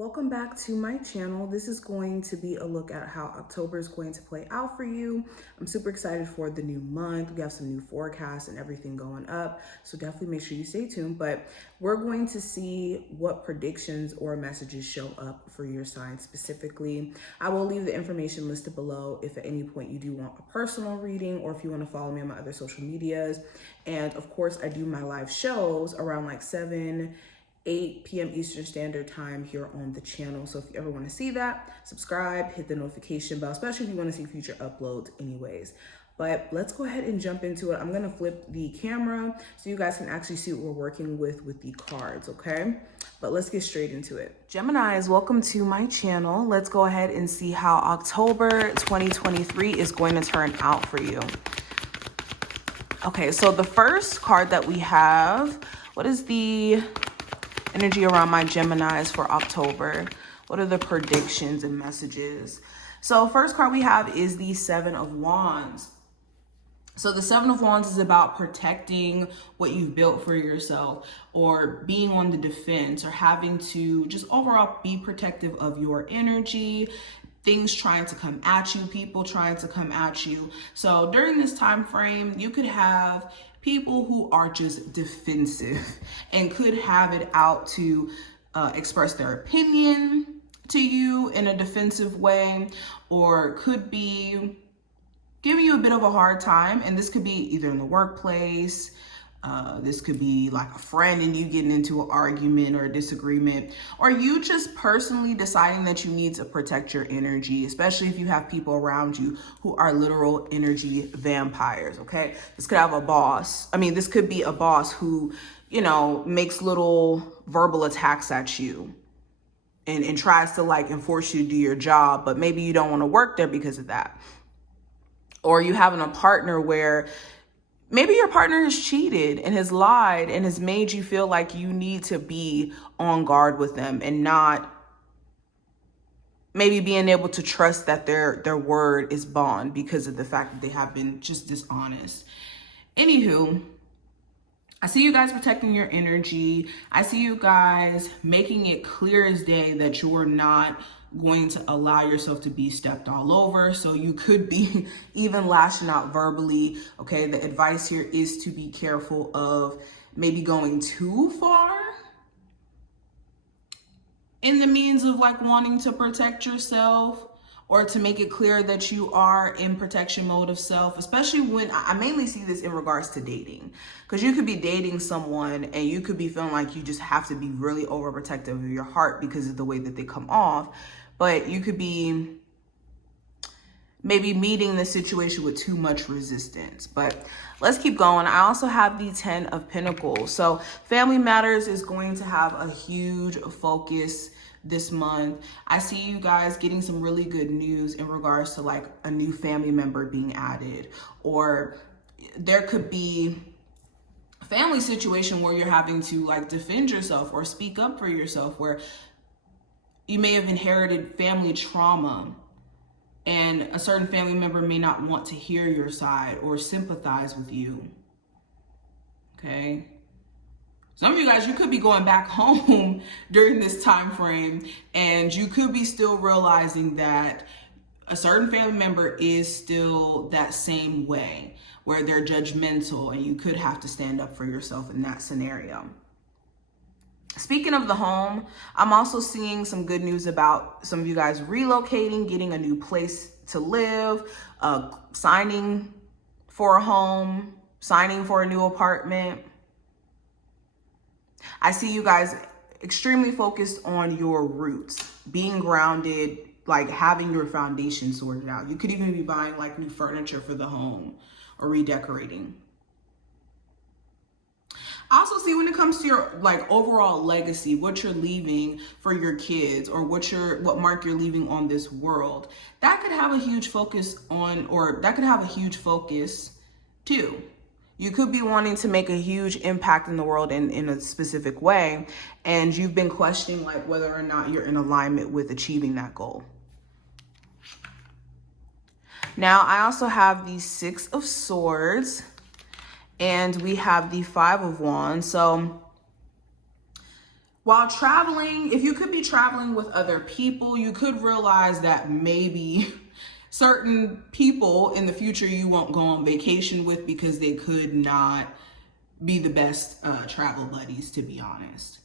Welcome back to my channel. This is going to be a look at how October is going to play out for you. I'm super excited for the new month. We have some new forecasts and everything going up, so definitely make sure you stay tuned. But we're going to see what predictions or messages show up for your sign specifically. I will leave the information listed below if at any point you do want a personal reading or if you want to follow me on my other social medias. And of course, I do my live shows around like 8 p.m. Eastern Standard Time here on the channel. So if you ever want to see that, subscribe, hit the notification bell, especially if you want to see future uploads anyways. But let's go ahead and jump into it. I'm going to flip the camera so you guys can actually see what we're working with the cards, okay? But let's get straight into it. Geminis, welcome to my channel. Let's go ahead and see how October 2023 is going to turn out for you. Okay, so the first card that we have, what is the energy around my Geminis for October? What are the predictions and messages? So first card we have is the Seven of Wands. So the Seven of Wands is about protecting what you've built for yourself, or being on the defense, or having to just overall be protective of your energy, things trying to come at you, people trying to come at you. So during this time frame, you could have people who are just defensive and could have it out to express their opinion to you in a defensive way, or could be giving you a bit of a hard time. And this could be either in the workplace, this could be like a friend and you getting into an argument or a disagreement, or you just personally deciding that you need to protect your energy, especially if you have people around you who are literal energy vampires, okay? This could have a boss. This could be a boss who, makes little verbal attacks at you and tries to like enforce you to do your job, but maybe you don't want to work there because of that. Or you having a partner where maybe your partner has cheated and has lied and has made you feel like you need to be on guard with them and not maybe being able to trust that their word is bond because of the fact that they have been just dishonest. Anywho, I see you guys protecting your energy. I see you guys making it clear as day that you're not going to allow yourself to be stepped all over. So you could be even lashing out verbally. Okay, the advice here is to be careful of maybe going too far in the means of like wanting to protect yourself, or to make it clear that you are in protection mode of self, especially when I mainly see this in regards to dating, because you could be dating someone and you could be feeling like you just have to be really overprotective of your heart because of the way that they come off. But you could be maybe meeting the situation with too much resistance. But let's keep going. I also have the 10 of Pentacles. So family matters is going to have a huge focus this month. I see you guys getting some really good news in regards to like a new family member being added, or there could be a family situation where you're having to like defend yourself or speak up for yourself, where you may have inherited family trauma and a certain family member may not want to hear your side or sympathize with you. Okay. Some of you guys, you could be going back home during this time frame, and you could be still realizing that a certain family member is still that same way, where they're judgmental, and you could have to stand up for yourself in that scenario. Speaking of the home, I'm also seeing some good news about some of you guys relocating, getting a new place to live, signing for a home, signing for a new apartment. I see you guys extremely focused on your roots, being grounded, like having your foundation sorted out. You could even be buying like new furniture for the home or redecorating. I also see when it comes to your like overall legacy, what you're leaving for your kids, or what mark you're leaving on this world, that could have a huge focus on, or that could have a huge focus too. You could be wanting to make a huge impact in the world in a specific way, and you've been questioning like whether or not you're in alignment with achieving that goal. Now, I also have the 6 of Swords, and we have the 5 of Wands. So while traveling, if you could be traveling with other people, you could realize that maybe certain people in the future you won't go on vacation with because they could not be the best travel buddies, to be honest.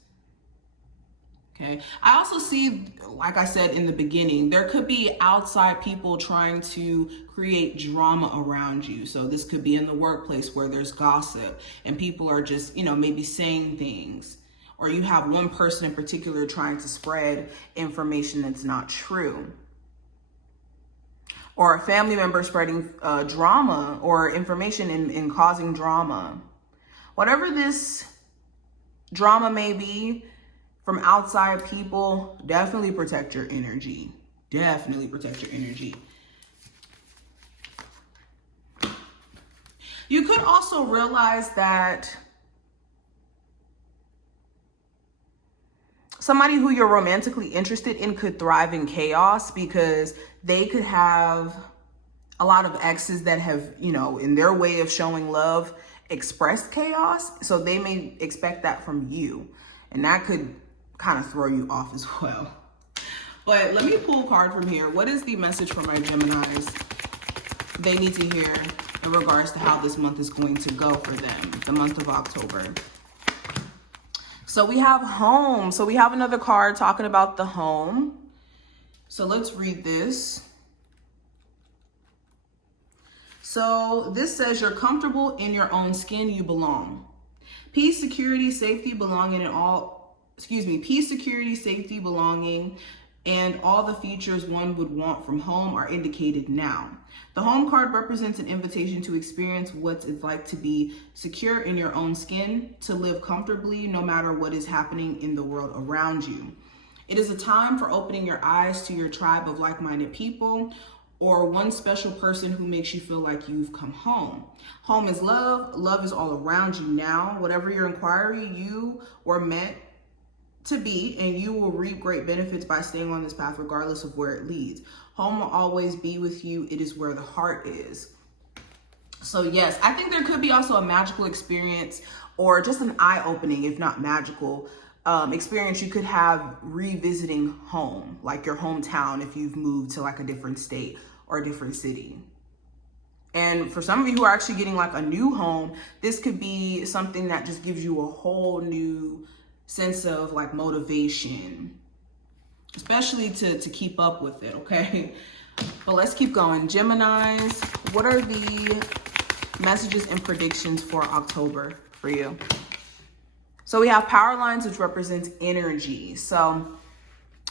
Okay. I also see, like I said in the beginning, there could be outside people trying to create drama around you. So this could be in the workplace where there's gossip and people are just, maybe saying things, or you have one person in particular trying to spread information that's not true, or a family member spreading drama or information and causing drama. Whatever this drama may be, from outside people, definitely protect your energy. Definitely protect your energy. You could also realize that somebody who you're romantically interested in could thrive in chaos, because they could have a lot of exes that have, in their way of showing love, expressed chaos. So they may expect that from you, and that could kind of throw you off as well. But let me pull a card from here. What is the message for my Geminis they need to hear in regards to how this month is going to go for them, the month of October? So we have home. So we have another card talking about the home. So let's read this. So this says, you're comfortable in your own skin, you belong. Peace, security, safety, belonging, peace, security, safety, belonging, and all the features one would want from home are indicated now. The home card represents an invitation to experience what it's like to be secure in your own skin, to live comfortably no matter what is happening in the world around you. It is a time for opening your eyes to your tribe of like-minded people, or one special person who makes you feel like you've come home. Home is love. Love is all around you now. Whatever your inquiry, you were meant to be, and you will reap great benefits by staying on this path regardless of where it leads. Home will always be with you. It is where the heart is. So yes, I think there could be also a magical experience, or just an eye-opening, if not magical, experience you could have revisiting home, like your hometown if you've moved to like a different state or a different city. And for some of you who are actually getting like a new home, this could be something that just gives you a whole new sense of like motivation, especially to keep up with it, okay? But let's keep going. Geminis, what are the messages and predictions for October for you? So we have power lines, which represents energy. So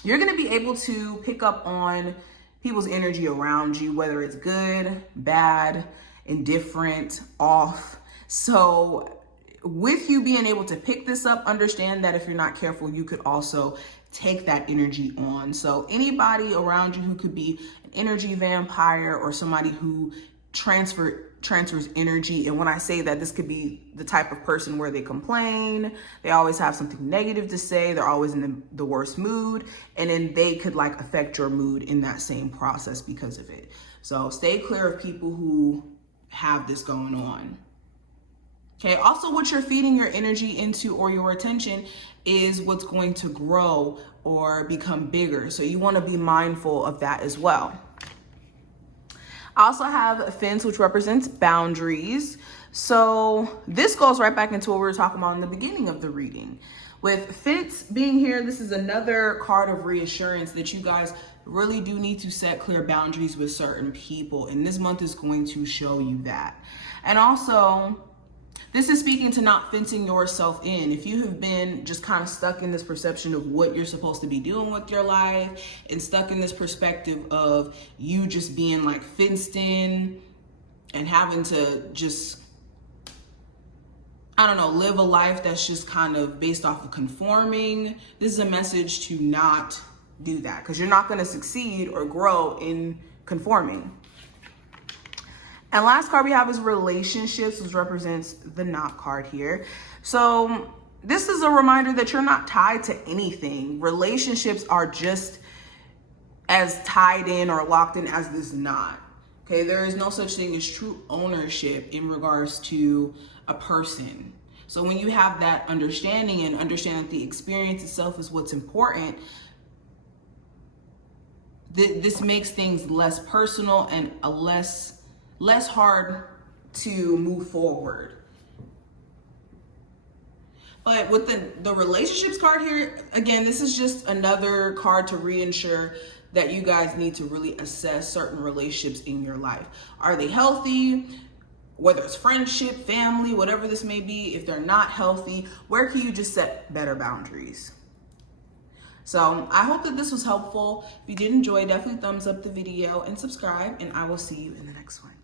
you're going to be able to pick up on people's energy around you, whether it's good, bad, indifferent, off. So with you being able to pick this up, understand that if you're not careful, you could also take that energy on. So anybody around you who could be an energy vampire, or somebody who transfers energy. And when I say that, this could be the type of person where they complain, they always have something negative to say, they're always in the worst mood, and then they could like affect your mood in that same process because of it. So stay clear of people who have this going on. Okay, also what you're feeding your energy into, or your attention, is what's going to grow or become bigger. So you want to be mindful of that as well. I also have fence, which represents boundaries. So this goes right back into what we were talking about in the beginning of the reading. With fence being here, this is another card of reassurance that you guys really do need to set clear boundaries with certain people. And this month is going to show you that. And also, this is speaking to not fencing yourself in. If you have been just kind of stuck in this perception of what you're supposed to be doing with your life, and stuck in this perspective of you just being like fenced in and having to just, I don't know, live a life that's just kind of based off of conforming, this is a message to not do that, because you're not going to succeed or grow in conforming. And last card we have is relationships, which represents the Knot card here. So this is a reminder that you're not tied to anything. Relationships are just as tied in or locked in as this knot. Okay, there is no such thing as true ownership in regards to a person. So when you have that understanding and understand that the experience itself is what's important, this makes things less personal and less hard to move forward. But with the relationships card here, again, this is just another card to reassure that you guys need to really assess certain relationships in your life. Are they healthy? Whether it's friendship, family, whatever this may be, if they're not healthy, where can you just set better boundaries? So I hope that this was helpful. If you did enjoy, definitely thumbs up the video and subscribe, and I will see you in the next one.